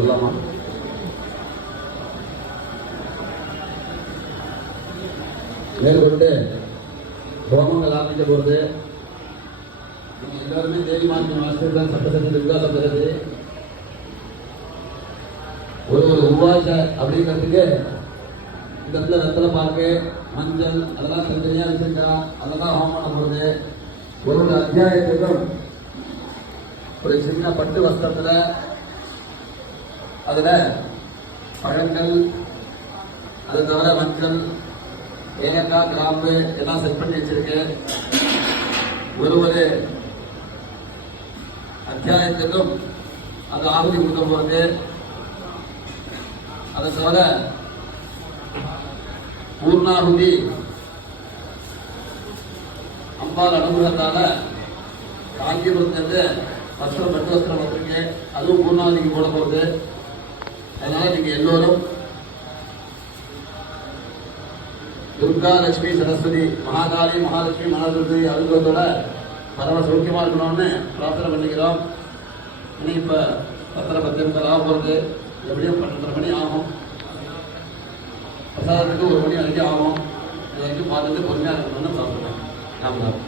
சொல்லலாமா? மேற்கொண்டு ஹோமங்கள் ஆரம்பிக்க போகிறது. எல்லாருமே தேவி மாநில ஆசிரியர்கள் சட்டசபை விவாத பிறகு ஒரு உருவாக அப்படிங்கிறதுக்கு இந்த இடத்துல வெத்தலை பாக்கு மஞ்சள் அதெல்லாம் தனித்தனியா வச்சிருக்கலாம். அதெல்லாம் ஹோமம் பண்ண போகுது. ஒரு அத்தியாயத்துக்கும் ஒரு சின்ன பட்டு வஸ்திரத்துல அதுல பழங்கள் அது தவிர மஞ்சள் ஏலக்காய் கிராம்பு எல்லாம் செட் பண்ணி வச்சிருக்கு. ஒரு அத்தியாயத்துக்கும் அது ஆகுதி கொடுக்க போகுது. அதை தவிர பூர்ணாகுதி அம்பாள் அனுகிரகத்தால காஞ்சிபுரத்திலிருந்து வஸ்திரம் பட்டு வஸ்திரம் வந்திருக்கு. அதுவும் பூர்ணாகுதிக்கு போட போகுது. அதனால நீங்க எல்லோரும் துர்கா லட்சுமி சரஸ்வதி மகாகாளி மகாலட்சுமி மகாதுர்கி அனுகிரகத்தோட பரவ சௌக்கியமா இருக்கணும்னு பிரார்த்தனை பண்ணிக்கிறோம். இனி இப்ப 10:10 ஆக போறது. எப்படியும் 12:30 மணி ஆகும். பிரசாதத்துக்கு 1 மணி வரைக்கும் ஆகும். இது வரைக்கும் பார்த்துட்டு பொறுமையா இருக்கணும்னு பிரார்த்தனை. ஆமாம்.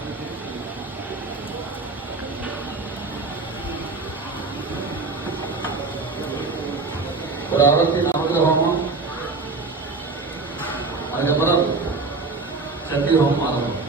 ஒரு 64 ஹோமம், அதுக்கப்புறம் சக்தி ஹோமம் ஆரம்பம்.